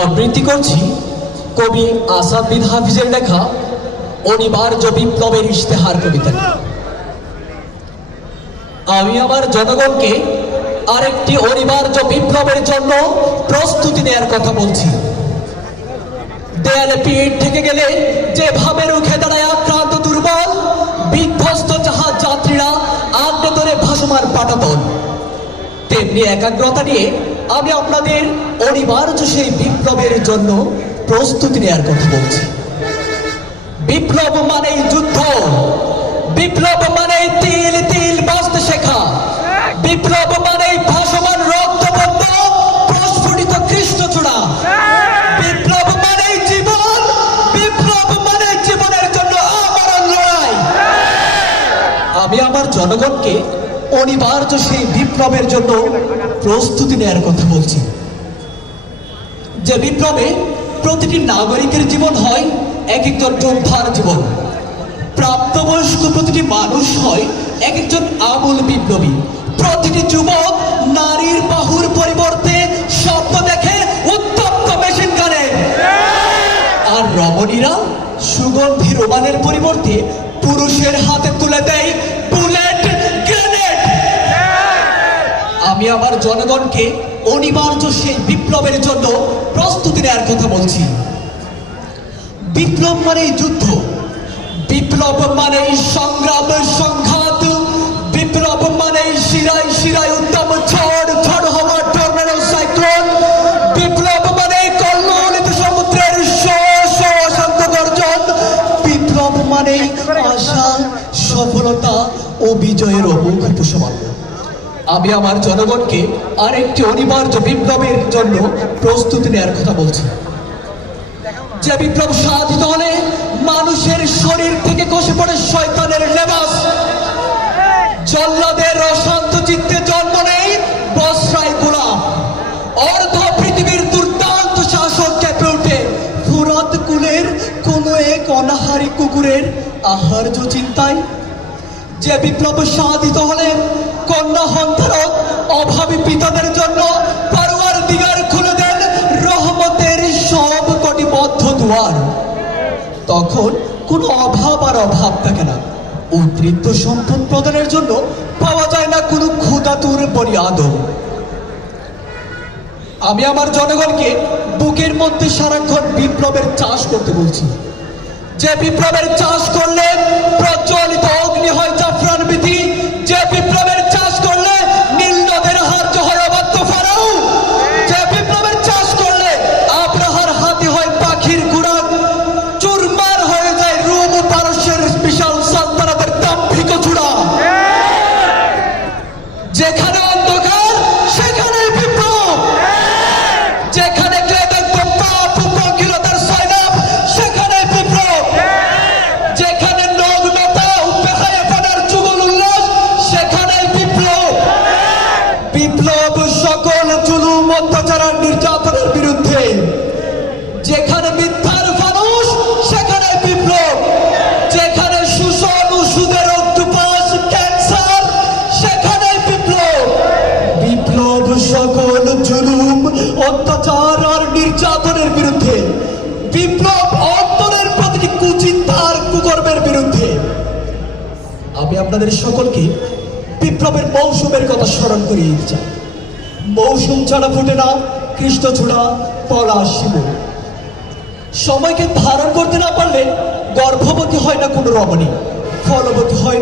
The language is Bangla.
আবৃত্তি করছি কবি আসাদুদ্দিন হাফিজের লেখা অনিবার্য বিপ্লবের ইশতেহার কবিতা। আমি আমার জনগণকে আরেকটি অনিবার্য বিপ্লবের জন্য প্রস্তুতি নেয়ার কথা বলছি। দেয়ালে পিঠ থেকে গেলে যেভাবে রুখে দাঁড়ায় আক্রান্ত দুর্বল বিধ্বস্ত জাহাজ যাত্রীরা আগ্নে ধরে ভাসমান পাটাতন, তেমনি একাগ্রতা নিয়ে আমি আপনাদের অনিবার্য সেই বিপ্লবের জন্য প্রস্তুতি নেয়ার কথা বলছি। বিপ্লব মানেই যুদ্ধ, বিপ্লব মানেই তিল তিল বাঁচতে শেখা, বিপ্লব মানেই ভাসমান রক্তবদ্ধ প্রস্ফুটিত কৃষ্ণচূড়া, বিপ্লব মানেই জীবন, বিপ্লব মানেই জীবনের জন্য আমরণ লড়াই। আমি আমার জনগণকে অনিবার্য সেই বিপ্লবের জন্য প্রস্তুতি নেয়ার কথা বলছি। যে বিপ্লবে প্রতিটি নাগরিকের জীবন হয় এক একজন যোদ্ধার জীবন, প্রাপ্তবয়স্ক প্রতিটি মানুষ হয় এক একজন আমূল বিপ্লবী, প্রতিটি যুবক নারীর বাহুর পরিবর্তে স্বপ্ন দেখে উত্তপ্ত মেশিন গানে, আর রমণীরা সুগন্ধি রোমানের পরিবর্তে পুরুষের হাতে তুলে দেয় বুলেট গ্রেনেড। আমি আমার জনগণকে অনিবার্য সেই বিপ্লবের জন্য প্রস্তুতি নেওয়ার কথা বলছি। বিপ্লব মানেই যুদ্ধ, বিপ্লব মানেই সংগ্রাম সংঘাত, বিপ্লব মানেই শিরায় শিরায় উত্তম ঝড় ঝড় হওয়া টর্নেডো সাইক্লোন, বিপ্লব মানে কল্লোলিত সমুদ্রের শান্ত গর্জন, বিপ্লব মানেই আশা সফলতা ও বিজয়ের অমোঘ উপসমান। আমি আমার জনগণকে আরেকটি অনিবার্য বিপ্লবের জন্য প্রস্তুতি নেওয়ার কথা বলছি। যে বিপ্লব সাধিত হলে মানুষের শরীর থেকে খসে পড়ে শয়তানের লেবাস, জল্লাদের অশান্ত চিত্তে জন্ম নেই বসরায় গোলাম, অর্ধ পৃথিবীর দুর্দান্ত শাসক কেঁপে ওঠে ফুরাত কুলের কোন এক অনাহারী কুকুরের আহার্য চিন্তায়। যে বিপ্লব সাধিত হলে কন্যা সন্তানক অভাবী পিতাদের জন্য পরওয়ারদিগার খুলে দেন রহমতের সব কটি বদ্ধ দুয়ার, তখন কোনো অভাব আর অভাব থাকে না, উদ্বৃত্ত সম্পদ প্রদানের জন্য পাওয়া যায় না কোনো ক্ষুধাতুর বরিয়াদ। আমি আমার জনগণকে বুকের মধ্যে সারাক্ষণ বিপ্লবের চাষ করতে বলছি। যে বিপ্লবের চাষ করলে প্রজ্বলিত অগ্নি হয় জাফরান বিধি, যে বিপ্লবের চাষ করলে নীল নদের হার্য হয় অবাধ্য ফারাও, যে বিপ্লবের চাষ করলে আব্রাহার হাতি হয় পাখির গুড়াক, চুরমার হয়ে যায় রোম ও পারস্যের বিশাল সালতানাতের দাম্ভিক চূড়া। যেখানে অন্ধকার সেখানে বিপ্লব, যেখানে পাপ পঙ্কিলতার সয়লাব সেখানে বিপ্লব, যেখানে নগ্নতা উপেক্ষায়পনার যুগল উল্লাস সেখানে বিপ্লব। বিপ্লব সকল জুলুম অত্যাচার নির্যাতনের বিরুদ্ধে, যেখানে মিথ্যার ফানুষ সেখানে বিপ্লব, যেখানে শোষণ ও সুদের অক্টোপাস ক্যান্সার সেখানে বিপ্লব। বিপ্লব সকল জুলুম অত্যাচার আর নির্যাতনের বিরুদ্ধে, বিপ্লব অন্তরের প্রতিটি কুচিন্তার কুকর্মের বিরুদ্ধে। আমি আপনাদের সকলকে বিপ্লবের মৌসুমের কথা স্মরণ করিয়ে দিতে চাই। মৌসুম ছাড়া ফুটে না কৃষ্ণচূড়া পলাশ শিমুল। সময়কে ধারণ করতে না পারলে গর্ভবতী হয় না কোনো রমণী, ফলবতী হয় না